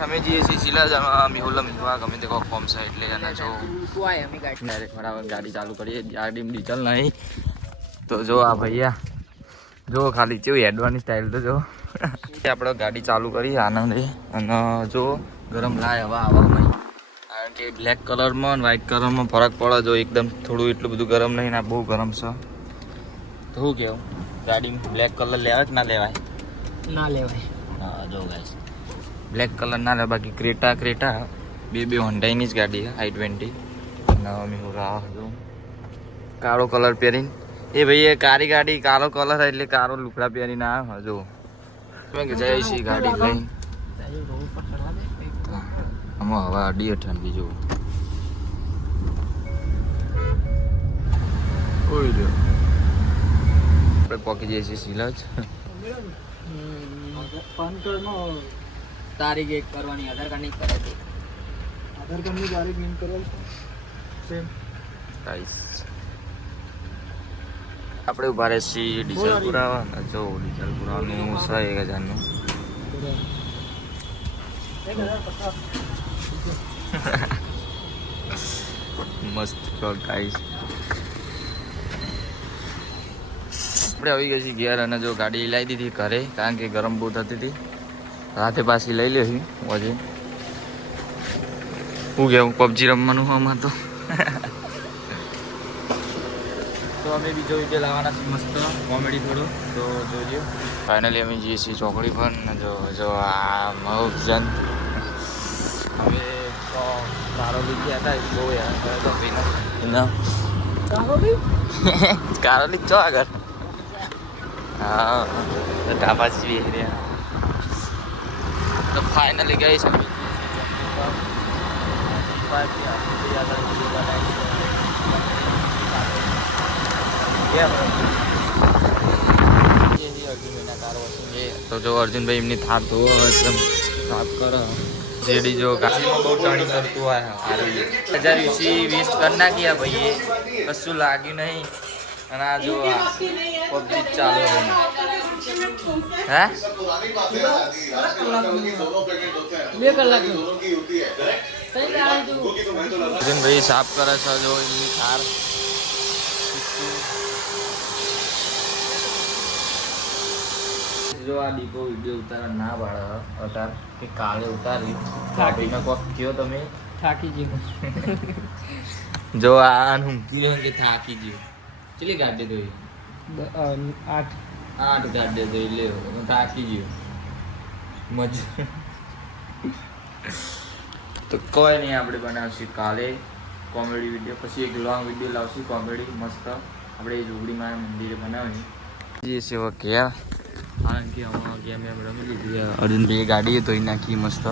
અમે જઈએ છીએ શિલા મેહુલા મિલવા ગમે તે કોક ફોર્મ છે એટલે એના જો ડાયરેક્ટ બરાબર ગાડી ચાલુ કરીએ ગાડી ડીઝલ નહીં તો જો આ ભૈયા જો ખાલી કેવું હેડવાની સ્ટાઇલ તો જો આપણે ગાડી ચાલુ કરી આનંદ અને જો ગરમ લાય હવા આવા નહીં કારણ કે બ્લેક કલરમાં અને વ્હાઇટ કલરમાં ફરક પડે જો એકદમ થોડું એટલું બધું ગરમ નહીં ના બહુ ગરમ છે તો શું કહેવું ગાડી બ્લેક કલર લેવાય કે ના લેવાય ના લેવાય હા જો ગાઈસ બ્લેક કલર ના લે બાકી ક્રેટા બે હોન્ડાઈની જ ગાડી છે i20 અને જો કાળો કલર પહેરીને એ ભાઈ એ કાળી ગાડી કાળો કલર એટલે કાળો લુકડા પહેરીને આવ્યો જો મેં કે જઈ છીએ ગાડી લઈને આમાં હવે અડી ઠંડી જો ઓય લ્યો આપણે પહોંચી જઈએ છીએ સિલાજ પાન કાર્ડનો તારીખ એક કરવાની આધાર કાર્ડની કરે છે આધાર કાર્ડની તારીખ લિંક કરવાની સેમ ગાઈસ આપણે ઉભા રહે છીએ ડીઝલ પુરાવા જો ડીઝલ પુરાવાનું 1000નું મસ્ત ગાઈસ આપણે આવી ગઈ છીએ ઘેર અને જો ગાડી લાવી દીધી ઘરે કારણ કે ગરમ બહુ થતી હતી રાતે પાછી લઈ લે આજે શું કેવું પબજી રમવાનું આમાં તો અમે બીજો વિડીયો લાવવાના છે મસ્ત કોમેડી થોડું તો જોજો ફાઇનલી અમે જઈએ છીએ ચોકડી પર જો આ મહુજન અમે તો કારોલી ગયા હતા બહુ યાર તો ભાઈ કારોલી ચો આગળ હા ઢાબા જ રહ્યા તો ફાઇનલી ગઈ છે તો જો અર્જુનભાઈ એમની થાપ ધોવો એકદમ સાફ કરો જેડી જો ગાડીમાં બહુ ટર્નિંગ કરતું હોય 1000 વેસ્ટ કરી નાખ્યા ભાઈ કશું લાગ્યું નહીં અને આ જો પબજી ચાલુ હે 2 કલાક અર્જુનભાઈ સાફ કરે છે જો એમની કાર જો આ દીપો વિડીયો ઉતારવા ના પાડે અતાર કે કાલે ઉતારી થાકીને કોક કયો તમે થાકી ગયો જો આ હુંકી કે થાકી ગયો ચલી ગાડી દોઈ 8 ગાડી દોઈ લે થાકી ગયો મજા તો કોઈ નહીં આપણે બનાવશું કાલે કોમેડી વિડીયો પછી એક લોંગ વિડીયો લાવશું કોમેડી મસ્ત આપણે એ જોગડીમાં મંદિરે બનાવી જે સેવા ક્યાં કારણ કે હમણાં ગેમ એમ રમી લીધી અર્જુનભાઈ ગાડી ધોઈ નાખી મસ્ત